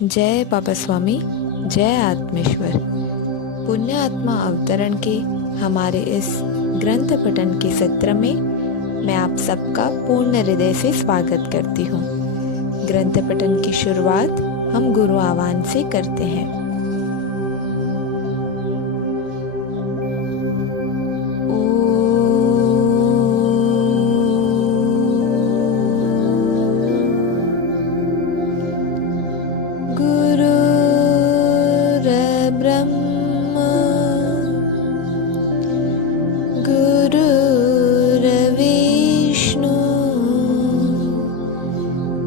जय बाबा स्वामी, जय आत्मेश्वर। पुण्य आत्मा अवतरण के हमारे इस ग्रंथ पठन के सत्र में मैं आप सबका पूर्ण हृदय से स्वागत करती हूँ। ग्रंथ पठन की शुरुआत हम गुरु आह्वान से करते हैं। ब्रह्मा गुरुर्विष्णु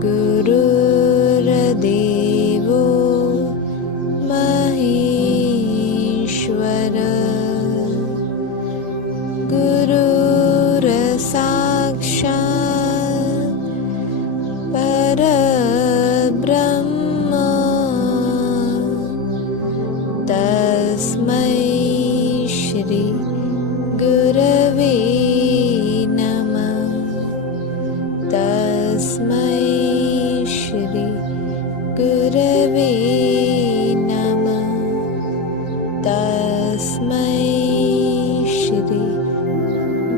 गुरुर्देवो महेश्वर गुरुर्साक्षात् परब्रह्म तस्मै श्री गुरवे नमः। तस्मै श्री गुरवे नमः। तस्मै श्री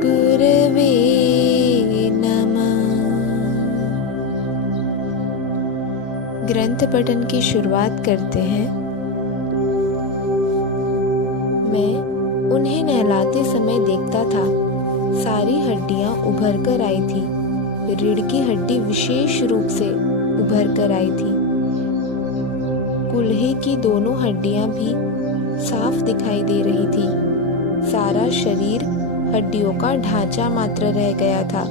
गुरवे नमः। ग्रंथ पठन की शुरुआत करते हैं। मैं उन्हें नहलाते समय देखता था, सारी हड्डियां उभर कर आई थी। रीढ़ की हड्डी विशेष रूप से उभर कर आई थी। कूल्हे की दोनों हड्डियां भी साफ दिखाई दे रही थी। सारा शरीर हड्डियों का ढांचा मात्र रह गया था,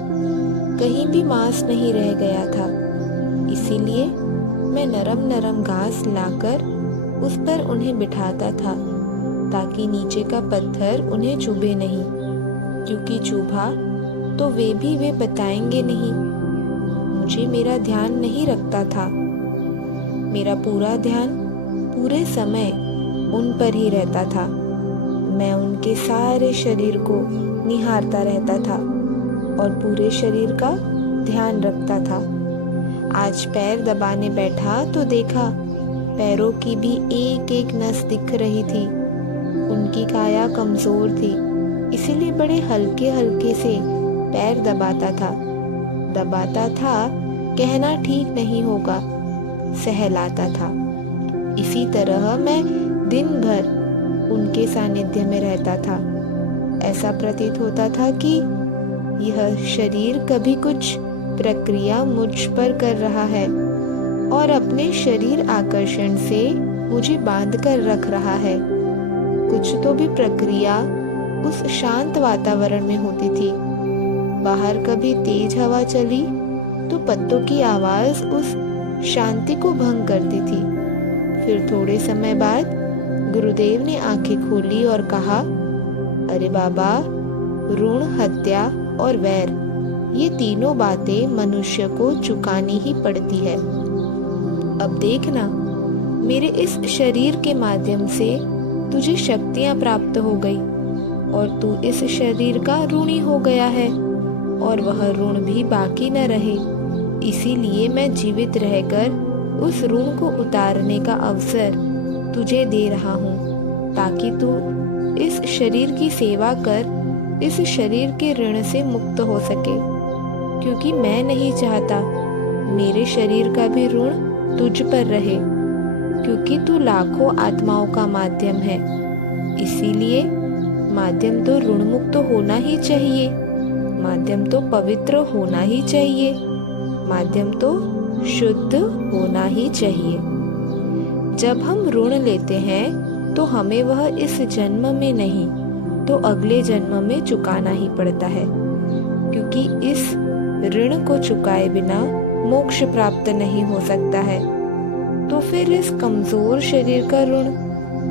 कहीं भी मांस नहीं रह गया था। इसीलिए मैं नरम नरम घास लाकर उस पर उन्हें बिठाता था, ताकि नीचे का पत्थर उन्हें चुभे नहीं, क्योंकि चुभा तो वे बताएंगे नहीं। मुझे मेरा ध्यान नहीं रखता था। मेरा पूरा ध्यान पूरे समय उन पर ही रहता था। मैं उनके सारे शरीर को निहारता रहता था और पूरे शरीर का ध्यान रखता था। आज पैर दबाने बैठा तो देखा, पैरों की भी एक एक नस दिख रही थी। उनकी काया कमजोर थी, इसीलिए बड़े हल्के हल्के से पैर दबाता था। कहना ठीक नहीं होगा, सहलाता था। इसी तरह मैं दिन भर उनके सानिध्य में रहता था। ऐसा प्रतीत होता था कि यह शरीर कभी कुछ प्रक्रिया मुझ पर कर रहा है और अपने शरीर आकर्षण से मुझे बांध कर रख रहा है। कुछ तो भी प्रक्रिया उस शांत वातावरण में होती थी। बाहर कभी तेज हवा चली तो पत्तों की आवाज उस शांति को भंग करती थी। फिर थोड़े समय बाद गुरुदेव ने आंखें खोली और कहा, अरे बाबा, ऋण, हत्या और वैर, ये तीनों बातें मनुष्य को चुकानी ही पड़ती है। अब देखना, मेरे इस शरीर के माध्यम से तुझे शक्तियां प्राप्त हो गई और तू इस शरीर का ऋणी हो गया है और वह ऋण भी बाकी न रहे। इसीलिए मैं जीवित रहकर उस ऋण को उतारने का अवसर तुझे दे रहा हूँ, ताकि तू इस शरीर की सेवा कर इस शरीर के ऋण से मुक्त हो सके। क्योंकि मैं नहीं चाहता मेरे शरीर का भी ऋण तुझ पर रहे, क्योंकि तू लाखों आत्माओं का माध्यम है। इसीलिए माध्यम तो ऋण मुक्त होना ही चाहिए, माध्यम तो पवित्र होना ही चाहिए, माध्यम तो शुद्ध होना ही चाहिए। जब हम ऋण लेते हैं तो हमें वह इस जन्म में नहीं तो अगले जन्म में चुकाना ही पड़ता है, क्योंकि इस ऋण को चुकाए बिना मोक्ष प्राप्त नहीं हो सकता है। तो फिर इस कमजोर शरीर का ऋण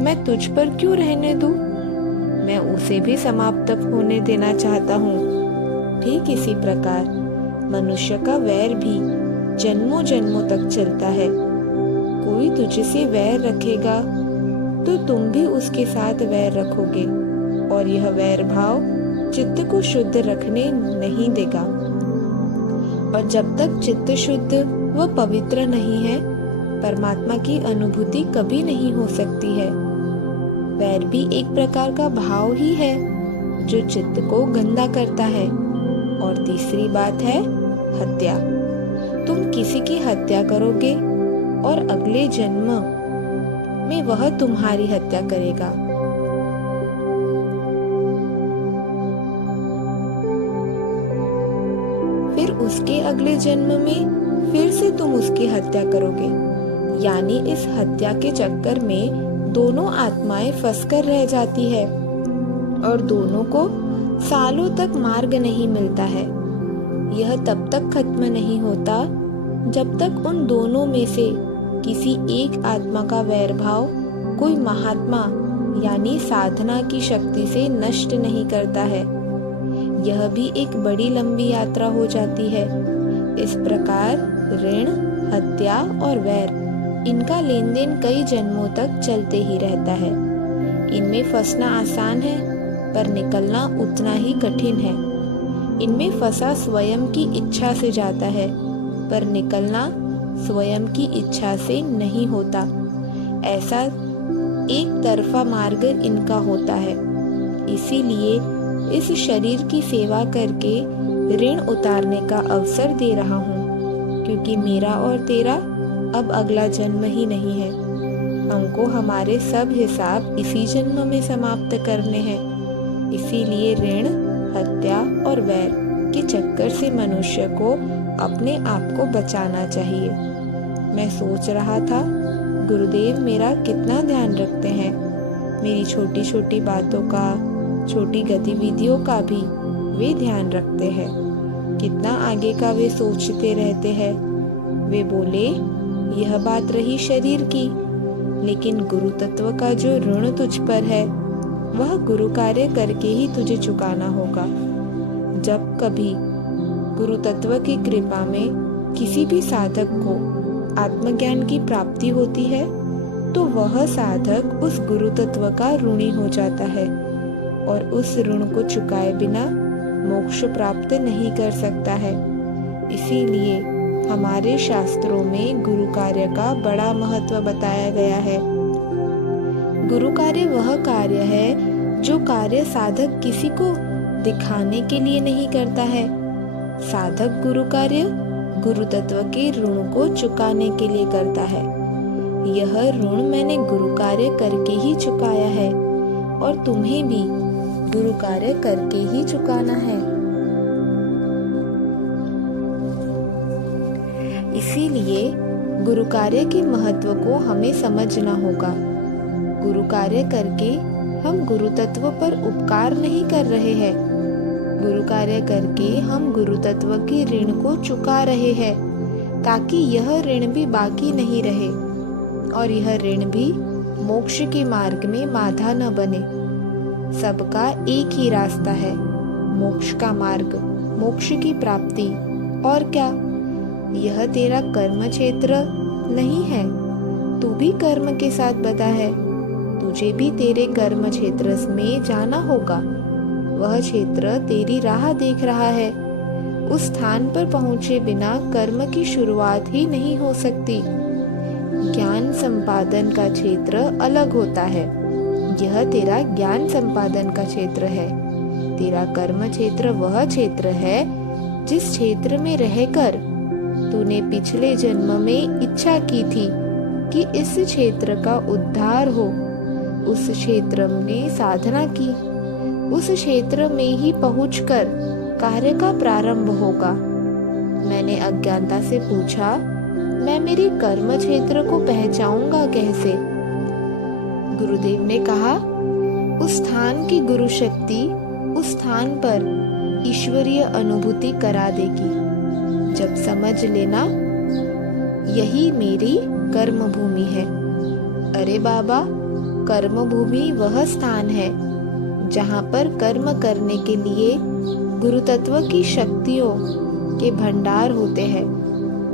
मैं तुझ पर क्यों रहने दूं? मैं उसे भी समाप्त होने देना चाहता हूँ। ठीक इसी प्रकार मनुष्य का वैर भी जन्मों जन्मों तक चलता है। कोई तुझसे वैर रखेगा तो तुम भी उसके साथ वैर रखोगे, और यह वैर भाव चित्त को शुद्ध रखने नहीं देगा। और जब तक चित्त शुद्ध व पवित्र नहीं है परमात्मा की अनुभूति कभी नहीं हो सकती है। वैर भी एक प्रकार का भाव ही है जो चित्त को गंदा करता है। और तीसरी बात है हत्या। तुम किसी की हत्या करोगे और अगले जन्म में वह तुम्हारी हत्या करेगा। फिर उसके अगले जन्म में फिर से तुम उसकी हत्या करोगे। यानी इस हत्या के चक्कर में दोनों आत्माएं फंसकर रह जाती है और दोनों को सालों तक मार्ग नहीं मिलता है। यह तब तक खत्म नहीं होता जब तक उन दोनों में से किसी एक आत्मा का वैर भाव कोई महात्मा यानी साधना की शक्ति से नष्ट नहीं करता है। यह भी एक बड़ी लंबी यात्रा हो जाती है। इस प्रकार ऋण, हत्या और वैर, इनका लेन देन कई जन्मों तक चलते ही रहता है। इनमें फंसना आसान है पर निकलना उतना ही कठिन है। इनमें फंसा स्वयं की इच्छा से जाता है पर निकलना स्वयं की इच्छा से नहीं होता। ऐसा एक तरफा मार्ग इनका होता है। इसीलिए इस शरीर की सेवा करके ऋण उतारने का अवसर दे रहा हूँ, क्योंकि मेरा और तेरा अब अगला जन्म ही नहीं है। हमको हमारे सब हिसाब इसी जन्म में समाप्त करने हैं। इसीलिए ऋण, हत्या और वैर के चक्कर से मनुष्य को अपने आप को बचाना चाहिए। मैं सोच रहा था गुरुदेव मेरा कितना ध्यान रखते हैं। मेरी छोटी छोटी बातों का, छोटी गतिविधियों का भी वे ध्यान रखते हैं। कितना आगे का वे सोचते रहते हैं। वे बोले, यह बात रही शरीर की, लेकिन गुरु तत्व का जो ऋण तुझ पर है वह गुरु कार्य करके ही तुझे चुकाना होगा। जब कभी गुरु तत्व की कृपा में किसी भी साधक को आत्मज्ञान की प्राप्ति होती है तो वह साधक उस गुरु तत्व का ऋणी हो जाता है और उस ऋण को चुकाए बिना मोक्ष प्राप्त नहीं कर सकता है। इसीलिए हमारे शास्त्रों में गुरु कार्य का बड़ा महत्व बताया गया है। गुरु कार्य वह कार्य है जो कार्य साधक किसी को दिखाने के लिए नहीं करता है। साधक गुरु कार्य गुरु तत्व के ऋण को चुकाने के लिए करता है। यह ऋण मैंने गुरु कार्य करके ही चुकाया है और तुम्हें भी गुरु कार्य करके ही चुकाना है। इसीलिए गुरु कार्य के महत्व को हमें समझना होगा। गुरु कार्य करके हम गुरु तत्व पर उपकार नहीं कर रहे हैं। गुरु कार्य करके हम गुरु तत्व के ऋण को चुका रहे हैं, ताकि यह ऋण भी बाकी नहीं रहे और यह ऋण भी मोक्ष के मार्ग में बाधा न बने। सबका एक ही रास्ता है, मोक्ष का मार्ग, मोक्ष की प्राप्ति। और क्या यह तेरा कर्म क्षेत्र नहीं है? तू भी कर्म के साथ बंधा है। तुझे भी तेरे कर्म क्षेत्र में जाना होगा। वह क्षेत्र तेरी राह देख रहा है। उस स्थान पर पहुंचे बिना कर्म की शुरुआत ही नहीं हो सकती। ज्ञान संपादन का क्षेत्र अलग होता है। यह तेरा ज्ञान संपादन का क्षेत्र है। तेरा कर्म क्षेत्र वह क्षेत्र है जिस क्षेत्र में रहकर तूने पिछले जन्म में इच्छा की थी कि इस क्षेत्र का उद्धार हो। उस क्षेत्र में साधना की, उस क्षेत्र में ही पहुंचकर कार्य का प्रारंभ होगा। मैंने अज्ञानता से पूछा, मैं मेरे कर्म क्षेत्र को पहचानूंगा कैसे? गुरुदेव ने कहा, उस स्थान की गुरु शक्ति उस स्थान पर ईश्वरीय अनुभूति करा देगी। जब समझ लेना यही मेरी कर्म भूमि है। अरे बाबा, कर्म भूमि वह स्थान है जहाँ पर कर्म करने के लिए गुरु तत्व की शक्तियों के भंडार होते हैं।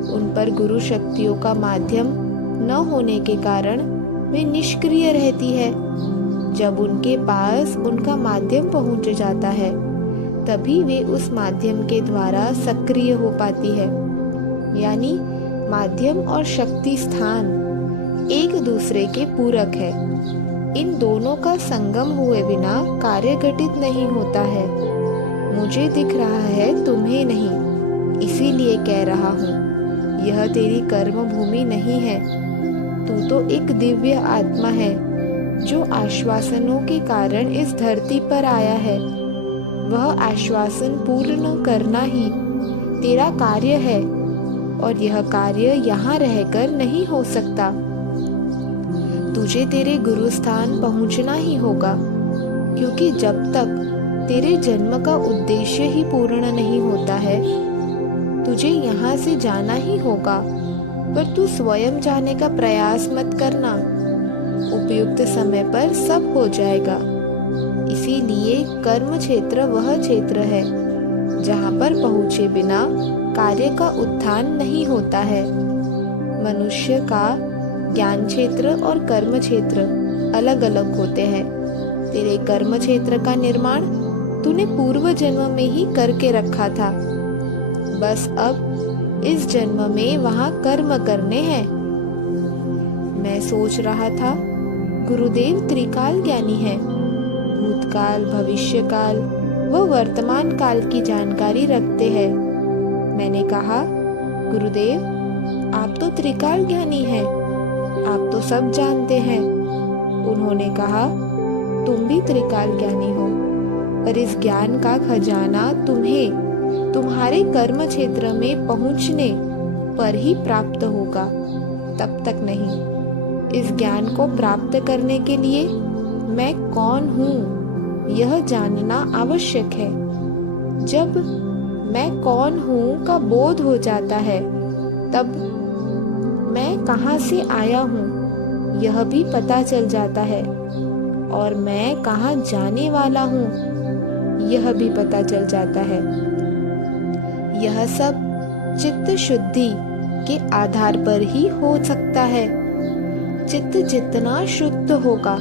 उन पर गुरु शक्तियों का माध्यम न होने के कारण वे निष्क्रिय रहती है। जब उनके पास उनका माध्यम पहुंच जाता है तभी वे उस माध्यम के द्वारा सक्रिय हो पाती है। यानी माध्यम और शक्ति स्थान एक दूसरे के पूरक है। इन दोनों का संगम हुए बिना कार्य घटित नहीं होता है। मुझे दिख रहा है, तुम्हें नहीं, इसीलिए कह रहा हूँ, यह तेरी कर्म भूमि नहीं है। तू तो एक दिव्य आत्मा है जो आश्वासनों के कारण इस धरती पर आया है। वह आश्वासन पूर्ण करना ही तेरा कार्य है और यह कार्य यहाँ रहकर नहीं हो सकता। तुझे तेरे गुरु स्थान पहुँचना ही होगा, क्योंकि जब तक तेरे जन्म का उद्देश्य ही पूर्ण नहीं होता है, तुझे यहाँ से जाना ही होगा। पर तू स्वयं जाने का प्रयास मत करना, उपयुक्त समय पर सब हो जाएगा। इसीलिए कर्म क्षेत्र वह क्षेत्र है जहाँ पर पहुँचे बिना कार्य का उत्थान नहीं होता है। मनुष्य का ज्ञान क्षेत्र और कर्म क्षेत्र अलग अलग होते हैं। तेरे कर्म क्षेत्र का निर्माण तूने पूर्व जन्म में ही करके रखा था, बस अब इस जन्म में वहाँ कर्म करने हैं। मैं सोच रहा था, गुरुदेव त्रिकाल ज्ञानी है, भूतकाल, भविष्यकाल व वर्तमान काल की जानकारी रखते हैं। मैंने कहा, गुरुदेव आप तो त्रिकाल ज्ञानी हैं, आप तो सब जानते हैं। उन्होंने कहा, तुम भी त्रिकाल ज्ञानी हो, पर इस ज्ञान का खजाना तुम्हें तुम्हारे कर्म क्षेत्र में पहुंचने पर ही प्राप्त होगा, तब तक नहीं। इस ज्ञान को प्राप्त करने के लिए मैं कौन हूँ यह जानना आवश्यक है। जब मैं कौन हूँ का बोध हो जाता है, तब मैं कहाँ से आया हूँ यह भी पता चल जाता है, और मैं कहाँ जाने वाला हूँ यह भी पता चल जाता है। यह सब चित्त शुद्धि के आधार पर ही हो सकता है। चित्त जितना शुद्ध होगा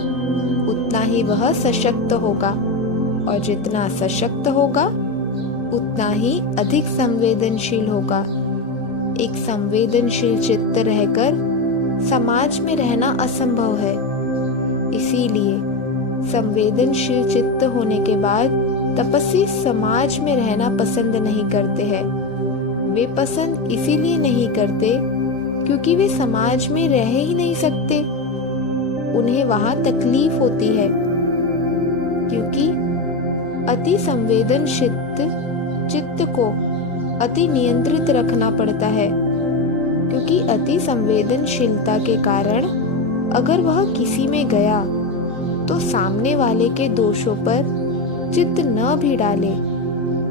उतना ही वह सशक्त होगा, और जितना सशक्त होगा उतना ही अधिक संवेदनशील होगा। एक संवेदनशील चित्त रहकर समाज में रहना असंभव है। इसीलिए संवेदनशील चित्त होने के बाद तपस्वी समाज में रहना पसंद नहीं करते हैं। वे पसंद इसीलिए नहीं करते क्योंकि वे समाज में रह ही नहीं सकते। उन्हें वहां तकलीफ होती है, क्योंकि अति संवेदनशील चित्त को अति नियंत्रित रखना पड़ता है, क्योंकि अति संवेदनशीलता के कारण अगर वह किसी में गया तो सामने वाले के दोषों पर चित्त न भी डाले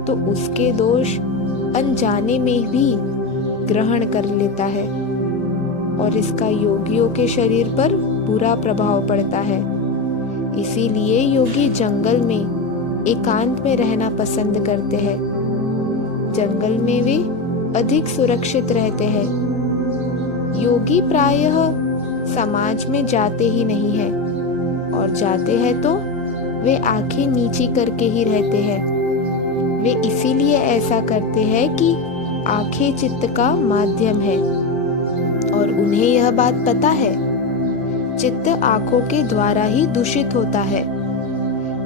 तो उसके दोष अनजाने में भी ग्रहण कर लेता है, और इसका योगियों के शरीर पर बुरा प्रभाव पड़ता है। इसीलिए योगी जंगल में एकांत में रहना पसंद करते हैं। जंगल में वे अधिक सुरक्षित रहते हैं। योगी प्रायः समाज में जाते ही नहीं है, और जाते हैं तो वे आंखें नीची करके ही रहते हैं। वे इसीलिए ऐसा करते हैं कि आंखें चित्त का माध्यम है, और उन्हें यह बात पता है, चित्त आंखों के द्वारा ही दूषित होता है।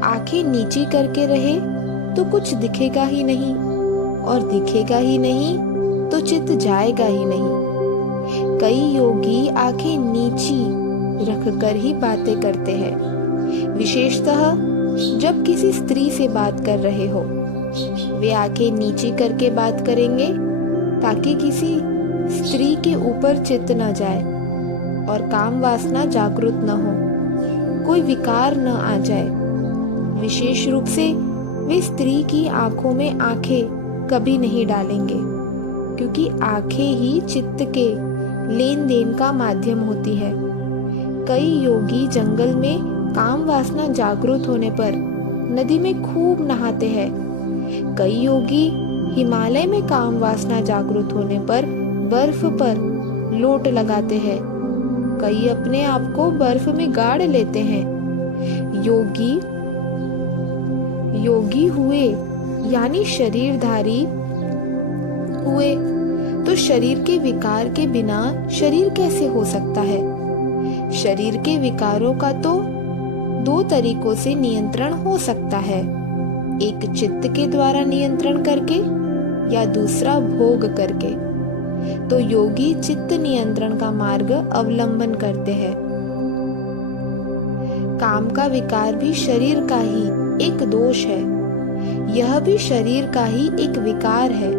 आंखें नीची करके रहे तो कुछ दिखेगा ही नहीं, और दिखेगा ही नहीं तो चित्त जाएगा ही नहीं। कई योगी आंखें नीची रखकर ही बातें करते हैं, विशेषतः जब किसी स्त्री से बात कर रहे हो। वे आंखें नीची करके बात करेंगे ताकि किसी स्त्री के ऊपर चित्त न जाए और काम वासना जागृत न हो, कोई विकार न आ जाए। विशेष रूप से वे स्त्री की आंखों में आंखें कभी नहीं डालेंगे, क्योंकि आंखें ही चित्त के लेन देन का माध्यम होती है। कई योगी जंगल में काम वासना जागृत होने पर नदी में खूब नहाते हैं। कई योगी हिमालय में काम वासना जागृत होने पर बर्फ पर लोट लगाते हैं। कई अपने आप को बर्फ में गाड़ लेते हैं। योगी हुए यानी शरीरधारी हुए तो शरीर के विकार के बिना शरीर कैसे हो सकता है। शरीर के विकारों का तो दो तरीकों से नियंत्रण हो सकता है, एक चित्त के द्वारा नियंत्रण करके या दूसरा भोग करके। तो योगी चित्त नियंत्रण का मार्ग अवलंबन करते हैं। काम का विकार भी शरीर का ही एक दोष है, यह भी शरीर का ही एक विकार है।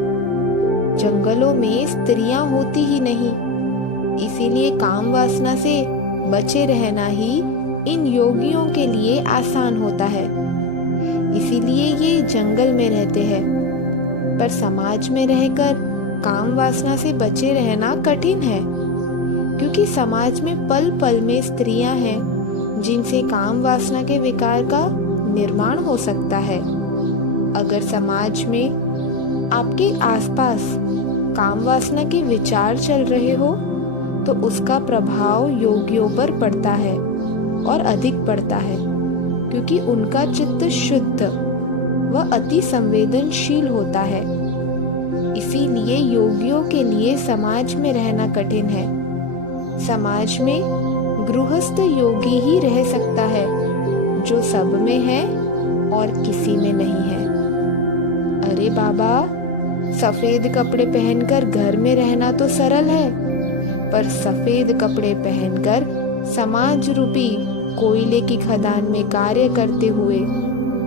जंगलों में स्त्रियां होती ही नहीं, इसीलिए काम वासना से बचे रहना ही इन योगियों के लिए आसान होता है, इसीलिए ये जंगल में रहते हैं। पर समाज में रहकर काम वासना से बचे रहना कठिन है, क्योंकि समाज में पल पल में स्त्रियां हैं जिनसे काम वासना के विकार का निर्माण हो सकता है। अगर समाज में आपके आसपास काम वासना के विचार चल रहे हो तो उसका प्रभाव योगियों पर पड़ता है और अधिक पड़ता है, क्योंकि उनका चित्त शुद्ध व अति संवेदनशील होता है। इसीलिए योगियों के लिए समाज में रहना कठिन है। समाज में गृहस्थ योगी ही रह सकता है जो सब में है और किसी में नहीं है। अरे बाबा, सफेद कपड़े पहनकर घर में रहना तो सरल है, पर सफेद कपड़े पहनकर समाज रूपी कोयले की खदान में कार्य करते हुए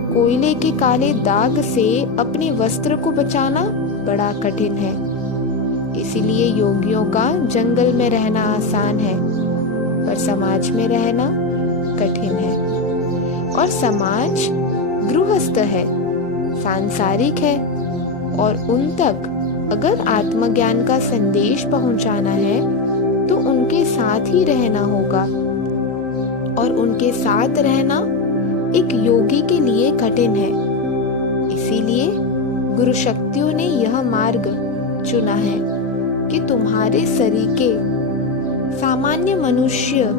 कोयले के काले दाग से अपने वस्त्र को बचाना बड़ा कठिन है। इसीलिए योगियों का जंगल में रहना आसान है, पर समाज में रहना कठिन है। और समाज गृहस्थ है, सांसारिक है, और उन तक अगर आत्मज्ञान का संदेश पहुंचाना है तो उनके साथ ही रहना होगा, और उनके साथ रहना एक योगी के लिए कठिन है। इसीलिए गुरु शक्तियों ने यह मार्ग चुना है कि तुम्हारे सरीके सामान्य मनुष्य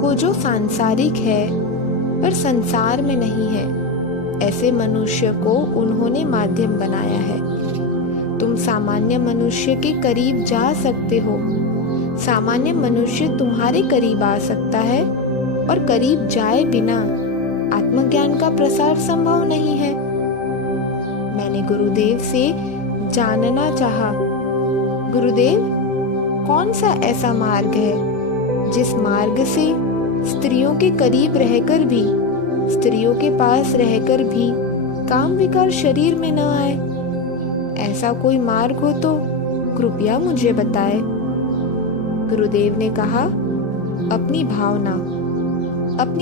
को जो सांसारिक है पर संसार में नहीं है, ऐसे मनुष्य को उन्होंने माध्यम बनाया है। तुम सामान्य मनुष्य के करीब जा सकते हो, सामान्य मनुष्य तुम्हारे करीब आ सकता है, और करीब जाए बिना आत्मज्ञान का प्रसार संभव नहीं है। मैंने गुरुदेव से जानना चाहा, गुरुदेव, कौन सा ऐसा मार्ग है जिस मार्ग से स्त्रियों के करीब रहकर भी, स्त्रियों के पास रहकर भी काम विकार शरीर में न आए? ऐसा कोई मार्ग हो तो कृपया मुझे बताए। गुरुदेव ने कहा, अपनी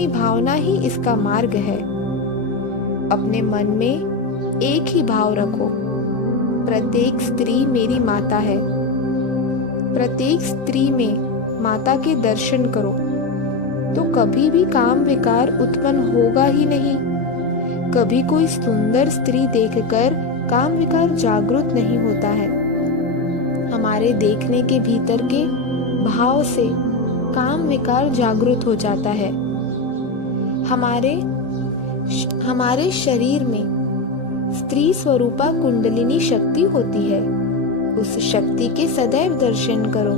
भावना ही इसका मार्ग है। अपने मन में एक ही भाव रखो, प्रत्येक स्त्री मेरी माता है। प्रत्येक स्त्री में माता के दर्शन करो तो कभी भी काम विकार उत्पन्न होगा ही नहीं। कभी कोई सुंदर स्त्री देखकर काम विकार जागृत नहीं होता है। हमारे देखने के भीतर के भाव से काम विकार जागृत हो जाता है। हमारे शरीर में स्त्री स्वरूपा कुंडलिनी शक्ति होती है। उस शक्ति के सदैव दर्शन करो।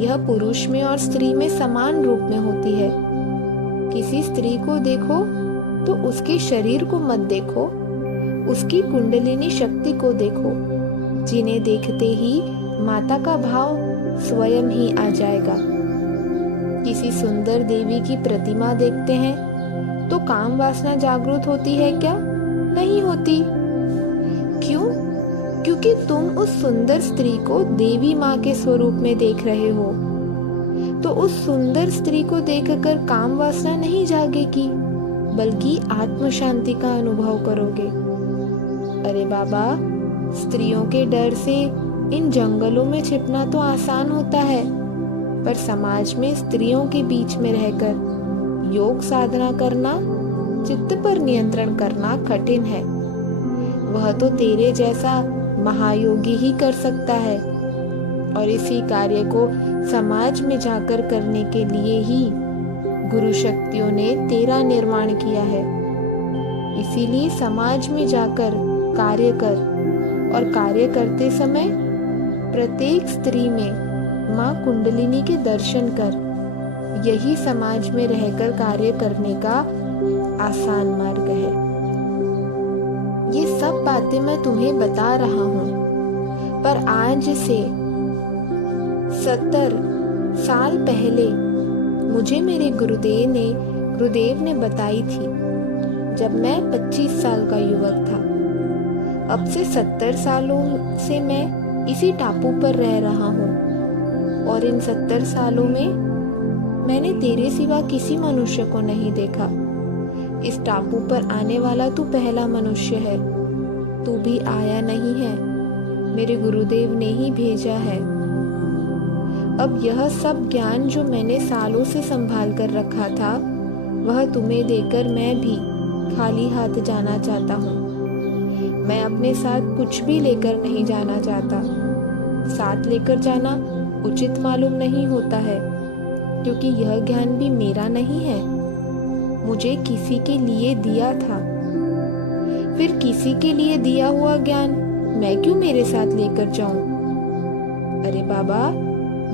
यह पुरुष में और स्त्री में समान रूप में होती है। किसी स्त्री को देखो तो उसके शरीर को मत देखो, उसकी कुंडलिनी शक्ति को देखो, जिन्हें देखते ही माता का भाव स्वयं ही आ जाएगा। किसी सुंदर देवी की प्रतिमा देखते हैं तो काम वासना जागृत होती है क्या? नहीं होती। क्यों? क्योंकि तुम उस सुंदर स्त्री को देवी माँ के स्वरूप में देख रहे हो। तो उस सुंदर स्त्री को देखकर काम वासना नहीं जागेगी, बल्कि आत्म शांति का अनुभव करोगे। अरे बाबा, स्त्रियों के डर से इन जंगलों में छिपना तो आसान होता है, पर समाज में स्त्रियों के बीच में रहकर योग साधना करना, चित्त पर नियंत्रण करना कठिन है। वह तो तेरे जैसा महायोगी ही कर सकता है, और इसी कार्य को समाज में जाकर करने के लिए ही गुरु शक्तियों ने तेरा निर्माण किया है। इसीलिए समाज में जाकर कार्य कर, और कार्य करते समय प्रत्येक स्त्री में माँ कुंडलिनी के दर्शन कर। यही समाज में रहकर कार्य करने का आसान मार्ग है। ये सब बातें मैं तुम्हें बता रहा हूँ, पर आज से 70 साल पहले मुझे मेरे गुरुदेव ने बताई थी, जब मैं 25 साल का युवक था। अब से 70 सालों से मैं इसी टापू पर रह रहा हूँ, और इन 70 सालों में मैंने तेरे सिवा किसी मनुष्य को नहीं देखा। इस टापू पर आने वाला तू पहला मनुष्य है। तू भी आया नहीं है, मेरे गुरुदेव ने ही भेजा है। अब यह सब ज्ञान जो मैंने सालों से संभाल कर रखा था, वह तुम्हें देकर मैं भी खाली हाथ जाना चाहता हूँ। मैं अपने साथ कुछ भी लेकर नहीं जाना चाहता। साथ लेकर जाना उचित मालूम नहीं होता है, क्योंकि यह ज्ञान भी मेरा नहीं है, मुझे किसी के लिए दिया था। फिर किसी के लिए दिया हुआ ज्ञान मैं क्यों मेरे साथ लेकर जाऊं? अरे बाबा,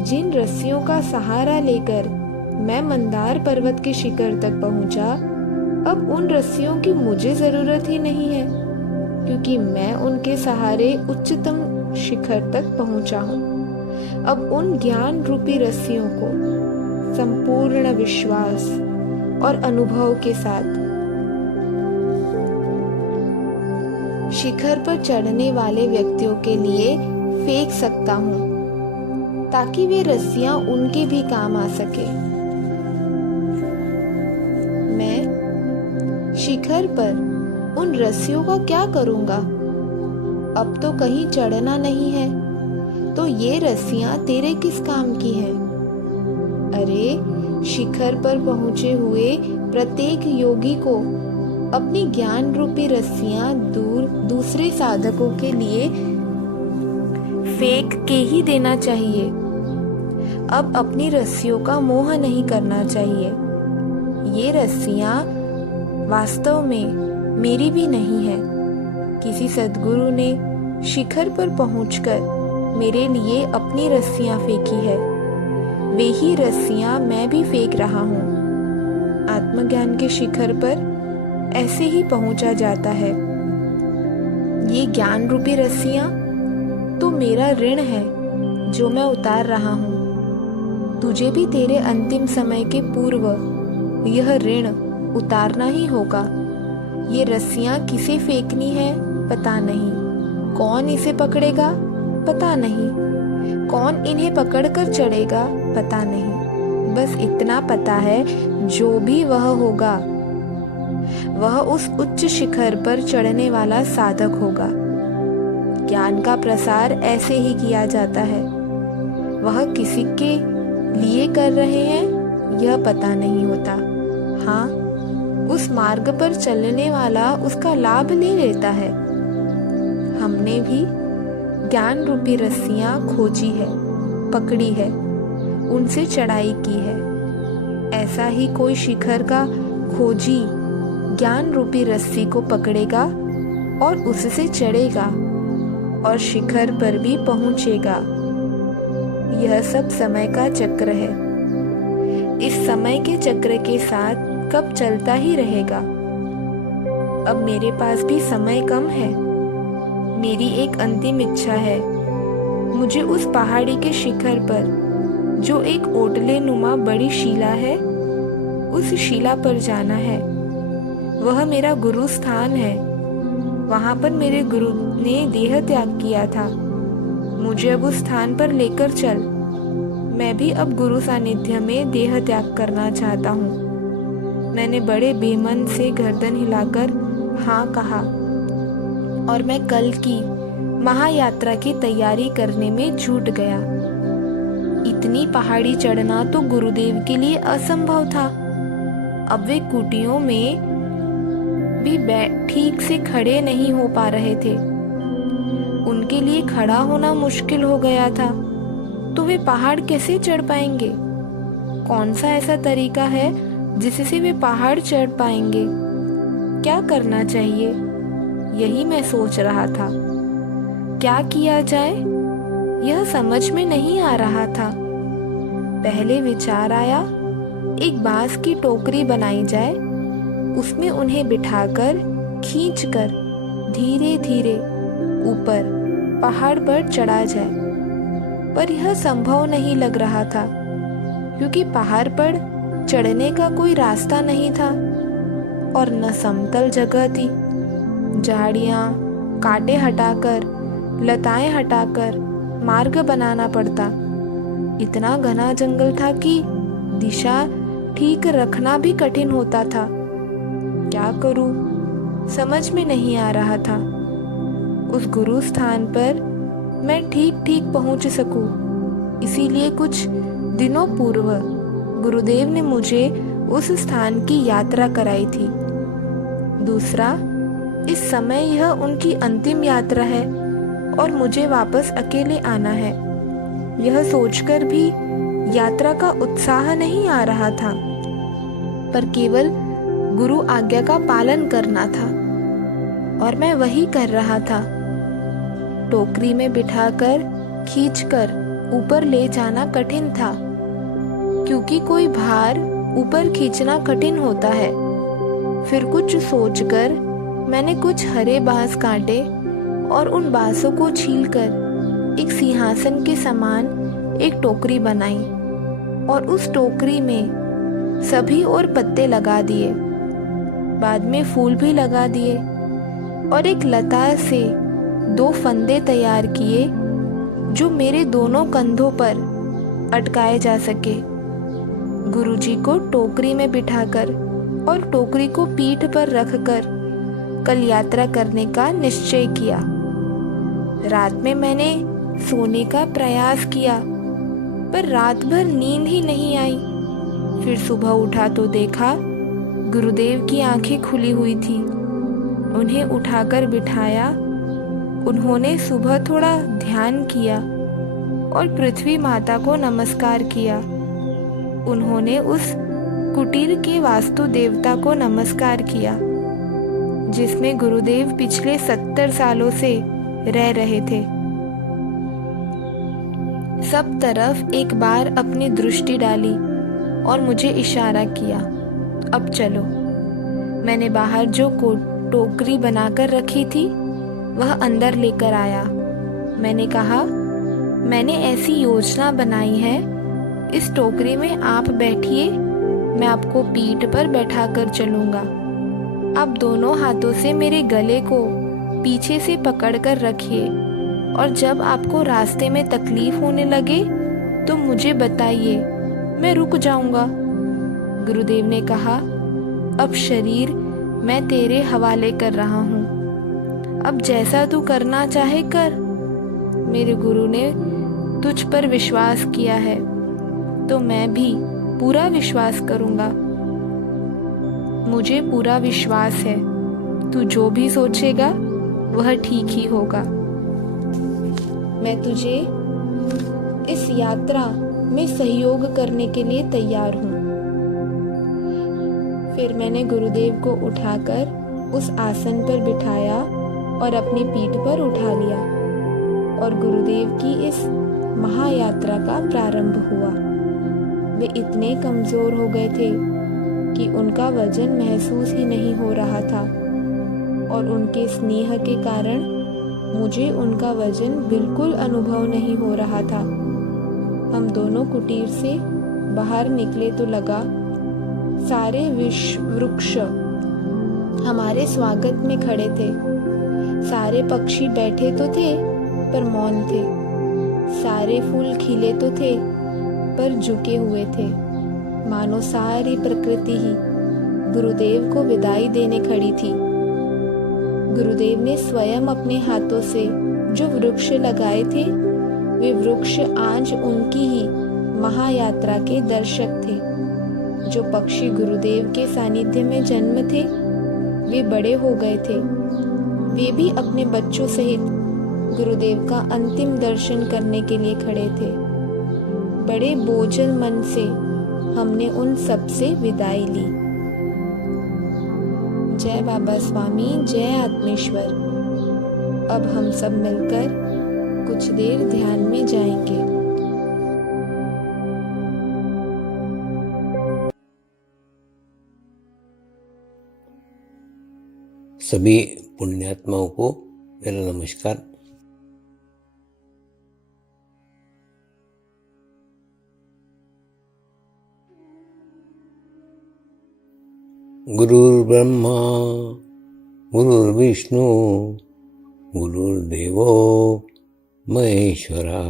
जिन रस्सियों का सहारा लेकर मैं मंदार पर्वत के शिखर तक पहुंचा, अब उन रस्सियों की मुझे जरूरत ही नहीं है, क्योंकि मैं उनके सहारे उच्चतम शिखर तक पहुंचा हूं। अब उन ज्ञान रूपी रस्सियों को संपूर्ण विश्वास और अनुभव के साथ शिखर पर चढ़ने वाले व्यक्तियों के लिए फेंक सकता हूँ, ताकि वे रस्सियां उनके भी काम आ सके। मैं शिखर पर उन रस्सियों का क्या करूँगा? अब तो कहीं चढ़ना नहीं है, तो ये रस्सियां तेरे किस काम की हैं? अरे, शिखर पर पहुंचे हुए प्रत्येक योगी को अपनी ज्ञान रूपी रस्सियां दूसरे साधकों के लिए फेंक के ही देना चाहिए। अब अपनी रस्सियों का मोह नहीं करना चाहिए। ये रस्सियां वास्तव में मेरी भी नहीं है। किसी सद्गुरु ने शिखर पर पहुंचकर मेरे लिए अपनी रस्सियां फेंकी है। वे ही रस्सियां मैं भी फेंक रहा हूँ। आत्मज्ञान के शिखर पर ऐसे ही पहुंचा जाता है। ये ज्ञान रूपी रस्सियां तो मेरा ऋण है जो मैं उतार रहा हूँ। तुझे भी तेरे अंतिम समय के पूर्व यह ऋण उतारना ही होगा। ये रस्सियां किसे फेंकनी है पता नहीं, कौन इसे पकड़ेगा पता नहीं, कौन इन्हें पकड़कर चढ़ेगा पता नहीं। बस इतना पता है, जो भी वह होगा वह उस उच्च शिखर पर चढ़ने वाला साधक होगा। ज्ञान का प्रसार ऐसे ही किया जाता है। वह किसी के लिए कर रहे हैं यह पता नहीं होता। हाँ, उस मार्ग पर चलने वाला उसका लाभ ले लेता है। हमने भी ज्ञान रूपी रस्सियां खोजी है, पकड़ी है, उनसे चढ़ाई की है। ऐसा ही कोई शिखर का खोजी ज्ञान रूपी रस्सी को पकड़ेगा और उससे चढ़ेगा और शिखर पर भी पहुंचेगा। यह सब समय का चक्र है। इस समय के चक्र के साथ कब चलता ही रहेगा। अब मेरे पास भी समय कम है। मेरी एक अंतिम इच्छा है। मुझे उस पहाड़ी के शिखर पर जो एक ओटले नुमा बड़ी शिला है, उस शिला पर जाना है। वह मेरा गुरु स्थान है। वहां पर मेरे गुरु ने देह त्याग किया था। मुझे अब उस स्थान पर लेकर चल। मैं भी अब गुरु सानिध्य में देह त्याग करना चाहता हूँ। मैंने बड़े बेमन से गर्दन हिलाकर हाँ कहा और मैं कल की महायात्रा की तैयारी करने में जुट गया। इतनी पहाड़ी चढ़ना तो गुरुदेव के लिए असंभव था। अब वे कुटियों में भी ठीक से खड़े नहीं हो पा रहे थे। उनके लिए खड़ा होना मुश्किल हो गया था, तो वे पहाड़ कैसे चढ़ पाएंगे? कौन सा ऐसा तरीका है जिससे वे पहाड़ चढ़ पाएंगे? क्या करना चाहिए, यही मैं सोच रहा था। क्या किया जाए यह समझ में नहीं आ रहा था। पहले विचार आया एक बांस की टोकरी बनाई जाए, उसमें उन्हें बिठाकर खींचकर धीरे धीरे ऊपर पहाड़ पर चढ़ा जाए। पर यह संभव नहीं लग रहा था, क्योंकि पहाड़ पर चढ़ने का कोई रास्ता नहीं था और न समतल जगह थी। झाड़ियाँ कांटे हटाकर, लताएं हटाकर मार्ग बनाना पड़ता। इतना घना जंगल था कि दिशा ठीक रखना भी कठिन होता था। क्या करूं, समझ में नहीं आ रहा था। उस गुरु स्थान पर मैं ठीक ठीक पहुंच सकूं, इसीलिए कुछ दिनों पूर्व गुरुदेव ने मुझे उस स्थान की यात्रा कराई थी। दूसरा, इस समय यह उनकी अंतिम यात्रा है और मुझे वापस अकेले आना है। यह सोचकर भी यात्रा का उत्साह नहीं आ रहा था, पर केवल गुरु आज्ञा का पालन करना था और मैं वही कर रहा था। टोकरी में बिठाकर खींचकर ऊपर ले जाना कठिन था, क्योंकि कोई भार ऊपर खींचना कठिन होता है। फिर कुछ सोचकर मैंने कुछ हरे बांस काटे और उन बांसों को छीलकर एक सिंहासन के समान एक टोकरी बनाई और उस टोकरी में सभी और पत्ते लगा दिए। बाद में फूल भी लगा दिए और एक लता से 2 फंदे तैयार किए जो मेरे दोनों कंधों पर अटकाए जा सके। गुरुजी को टोकरी में बिठाकर और टोकरी को पीठ पर रखकर कल यात्रा करने का निश्चय किया। रात में मैंने सोने का प्रयास किया, पर रात भर नींद ही नहीं आई। फिर सुबह उठा तो देखा गुरुदेव की आंखें खुली हुई थी। उन्हें उठाकर बिठाया। उन्होंने सुबह थोड़ा ध्यान किया और पृथ्वी माता को नमस्कार किया। उन्होंने उस कुटीर के वास्तु देवता को नमस्कार किया, जिसमें गुरुदेव पिछले 70 सालों से रह रहे थे। सब तरफ एक बार अपनी दृष्टि डाली और मुझे इशारा किया, अब चलो। मैंने बाहर जो टोकरी बनाकर रखी थी वह अंदर लेकर आया। मैंने कहा, मैंने ऐसी योजना बनाई है, इस टोकरी में आप बैठिए, मैं आपको पीठ पर बैठाकर चलूंगा। आप दोनों हाथों से मेरे गले को पीछे से पकड़कर रखिए और जब आपको रास्ते में तकलीफ होने लगे तो मुझे बताइए, मैं रुक जाऊंगा। गुरुदेव ने कहा, अब शरीर मैं तेरे हवाले कर रहा हूँ, अब जैसा तू करना चाहे कर। मेरे गुरु ने तुझ पर विश्वास किया है तो मैं भी पूरा विश्वास करूंगा। मुझे पूरा विश्वास है तू जो भी सोचेगा वह ठीक ही होगा। मैं तुझे इस यात्रा में सहयोग करने के लिए तैयार हूँ। फिर मैंने गुरुदेव को उठाकर उस आसन पर बिठाया और अपनी पीठ पर उठा लिया और गुरुदेव की इस महायात्रा का प्रारंभ हुआ। वे इतने कमजोर हो गए थे कि उनका वजन महसूस ही नहीं हो रहा था और उनके स्नेह के कारण मुझे उनका वजन बिल्कुल अनुभव नहीं हो रहा था। हम दोनों कुटीर से बाहर निकले तो लगा सारे वृक्ष हमारे स्वागत में खड़े थे। सारे पक्षी बैठे तो थे पर मौन थे। सारे फूल खिले तो थे पर झुके हुए थे, मानो सारी प्रकृति ही गुरुदेव को विदाई देने खड़ी थी। गुरुदेव ने स्वयं अपने हाथों से जो वृक्ष लगाए थे, वे वृक्ष आज उनकी ही महायात्रा के दर्शक थे। जो पक्षी गुरुदेव के सानिध्य में जन्म थे, वे बड़े हो गए थे। वे भी अपने बच्चों सहित गुरुदेव का अंतिम दर्शन करने के लिए खड़े थे। बड़े बोझल मन से हमने उन सब से विदाई ली। जय बाबा स्वामी, जय आत्मेश्वर। अब हम सब मिलकर कुछ देर ध्यान में जाएंगे। सभी पुण्यात्माओं को मेरा नमस्कार। गुरुर्ब्रह्मा गुरुर्विष्णु गुरुर्देवो महेश्वरा,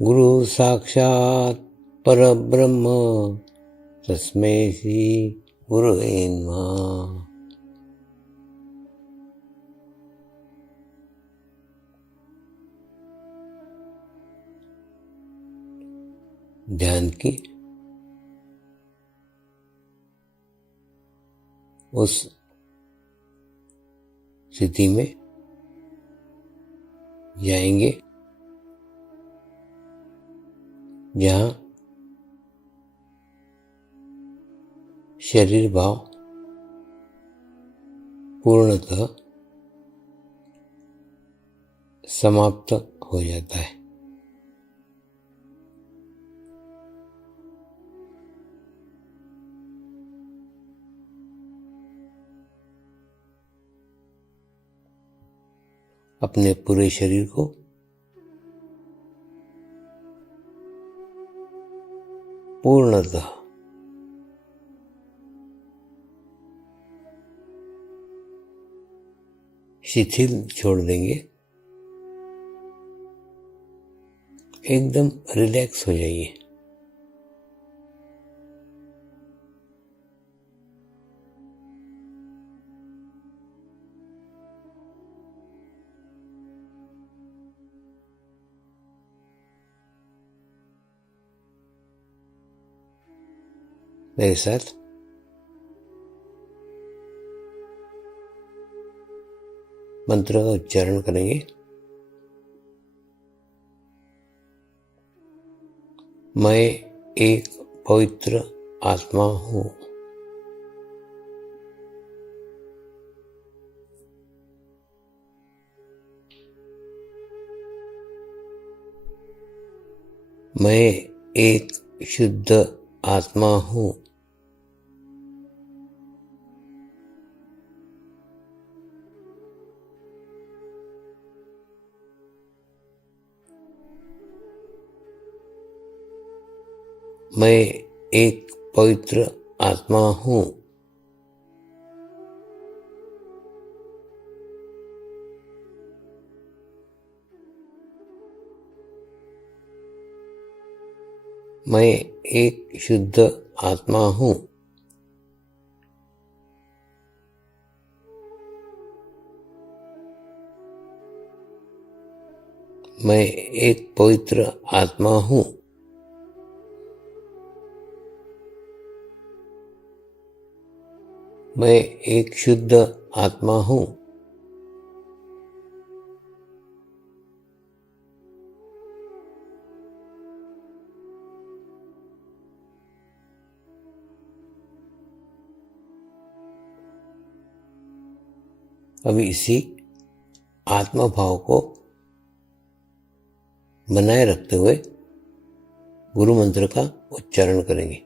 गुरु साक्षात् परब्रह्म तस्मै श्री गुरुवे नमः। ध्यान की उस स्थिति में जाएंगे जहाँ शरीर भाव पूर्णतः समाप्त हो जाता है। अपने पूरे शरीर को पूर्णतः शिथिल छोड़ देंगे, एकदम रिलैक्स हो जाइए। मेरे साथ मंत्र का उच्चारण करेंगे। मैं एक पवित्र आत्मा हूँ। मैं एक शुद्ध आत्मा हूँ। मैं एक पवित्र आत्मा हूँ। मैं एक शुद्ध आत्मा हूँ। मैं एक पवित्र आत्मा हूँ। मैं एक शुद्ध आत्मा हूँ। अभी इसी आत्मा भाव को बनाए रखते हुए गुरु मंत्र का उच्चारण करेंगे।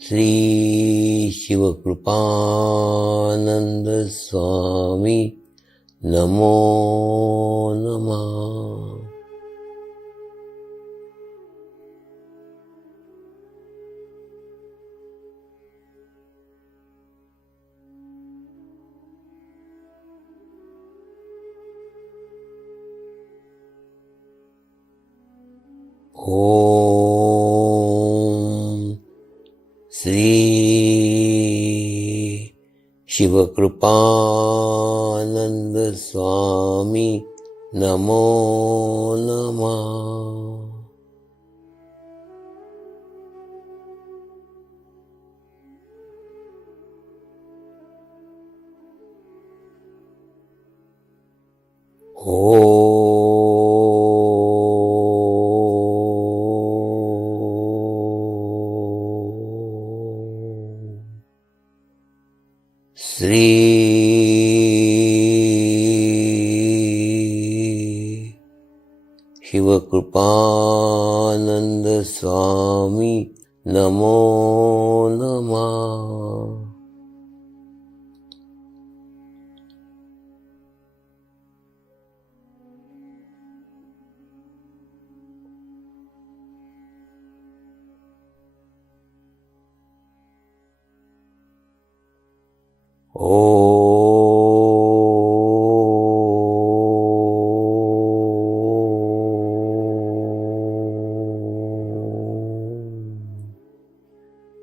श्री शिव कृपानंद स्वामी नमो नमः। ओम श्री शिव कृपानंद स्वामी नमो नमः। शिव कृपानंद स्वामी नमो नमः।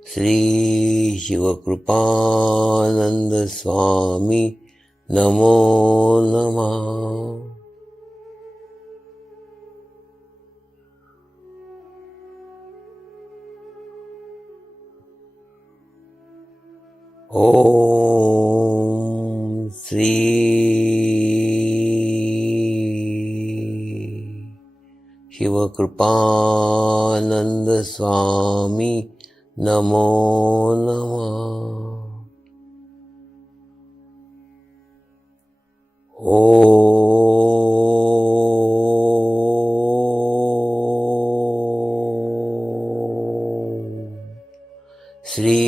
श्री शिवकृपानंद स्वामी नमो नमः। ओम श्री शिवकृपानंद स्वामी नमो नमः। श्री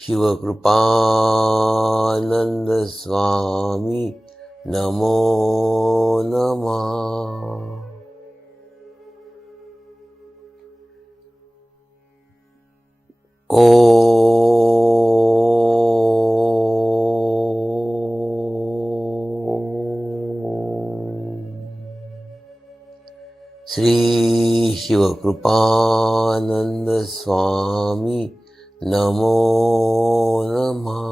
शिवकृपानंद स्वामी नमो नमः। श्री शिवकृपानंद स्वामी नमो नमः।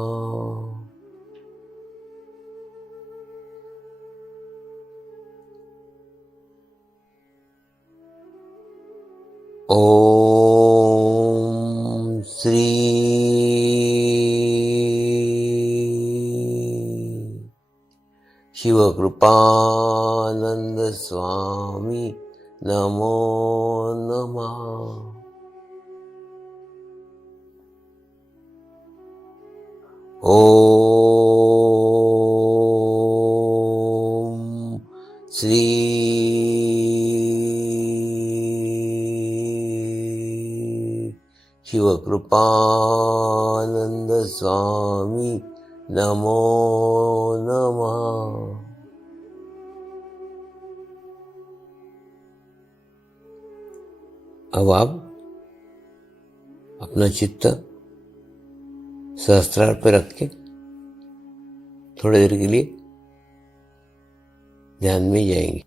ओम श्री शिवकृपानंद स्वामी नमो नमः। ओम श्री शिवकृपानंद स्वामी नमो नमः। अब आप अपना चित्त सहस्त्रार पर रख के थोड़ी देर के लिए ध्यान में जाएंगे।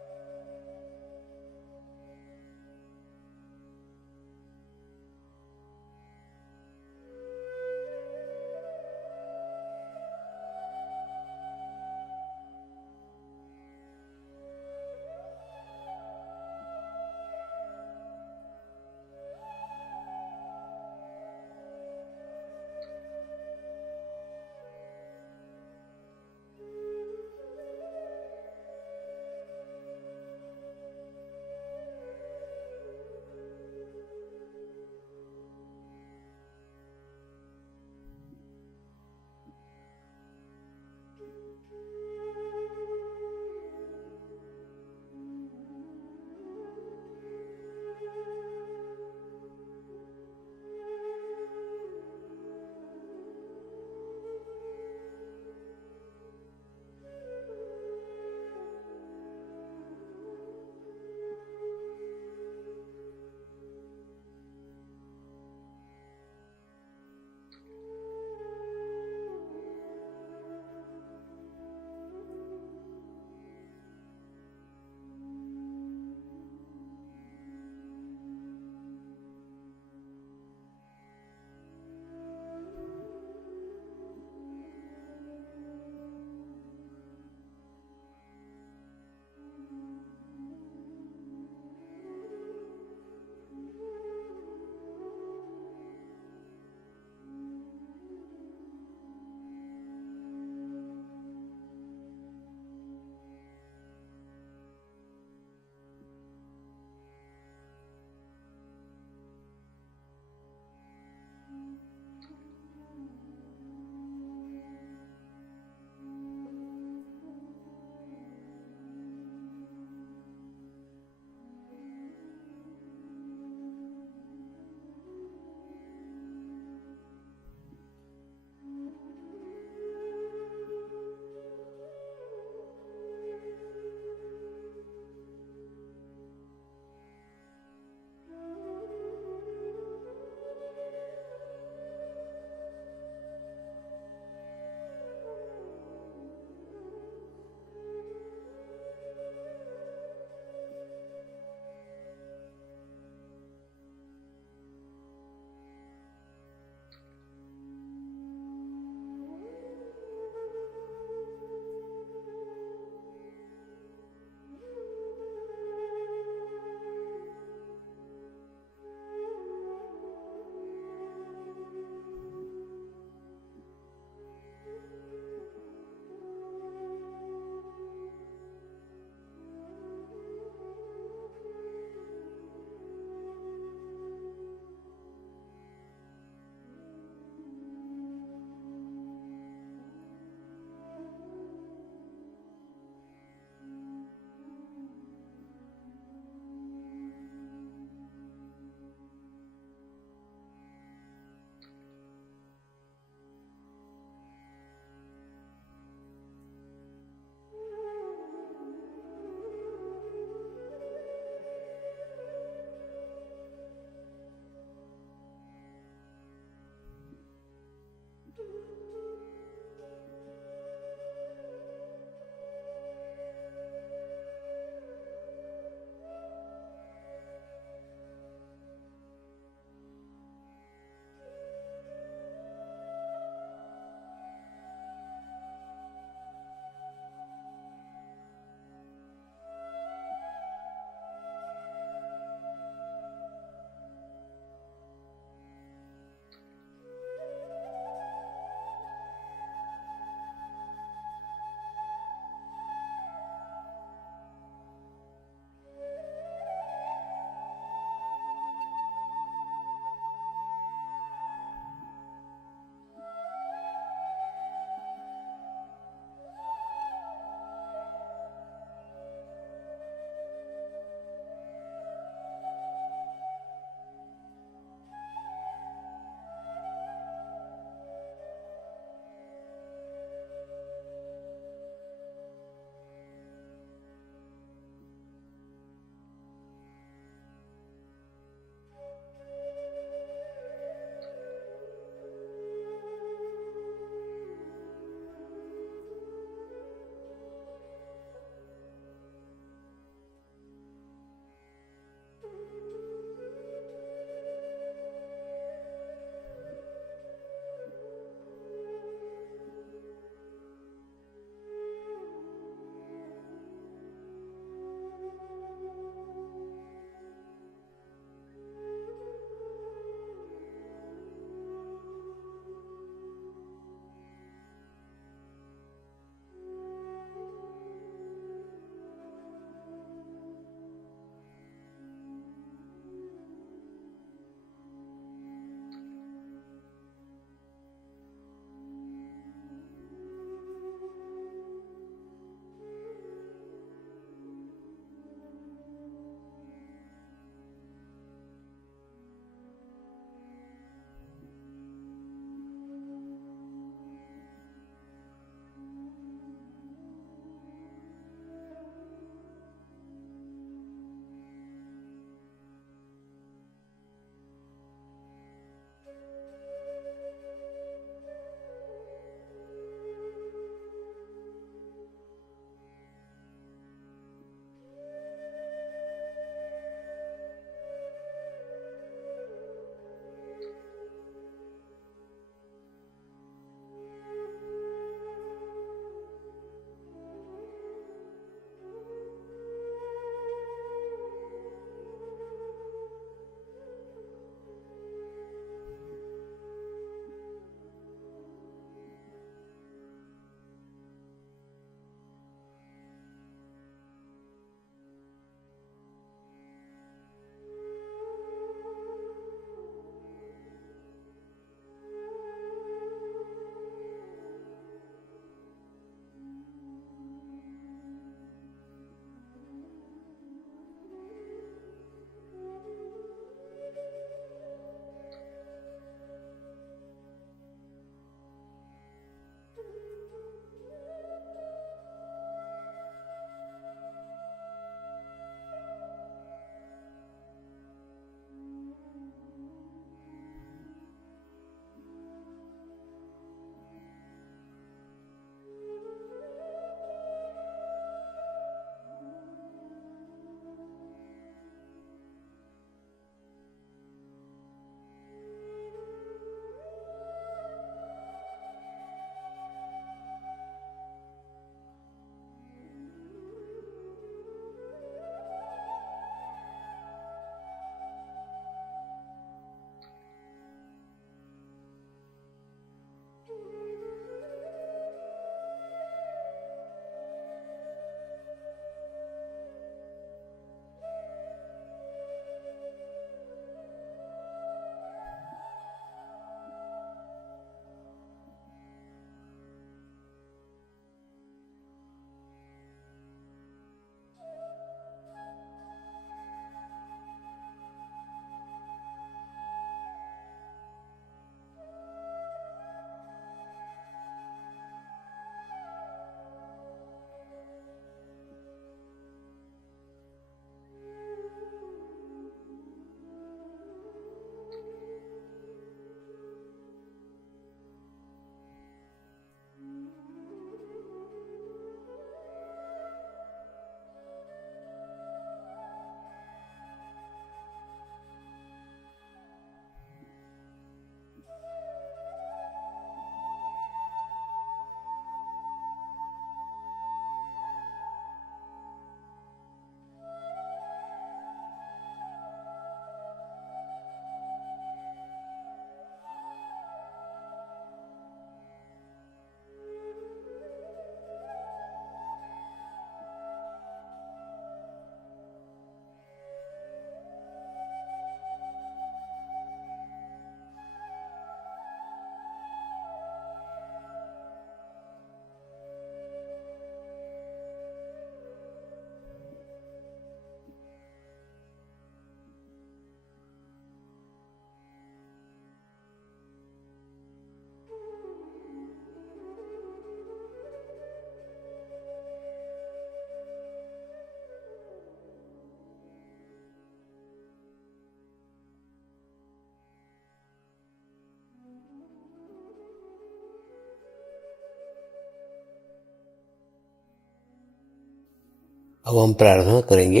अब हम प्रार्थना करेंगे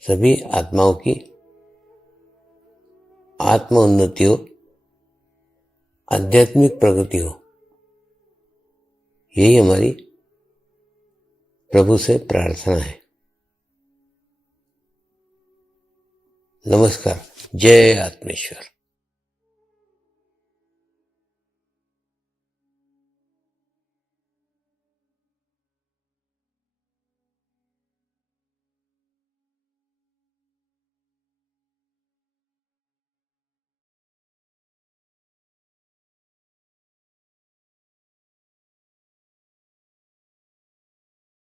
सभी आत्माओं की आत्म उन्नति हो, आध्यात्मिक प्रगति हो। यही हमारी प्रभु से प्रार्थना है। नमस्कार। जय आत्मेश्वर।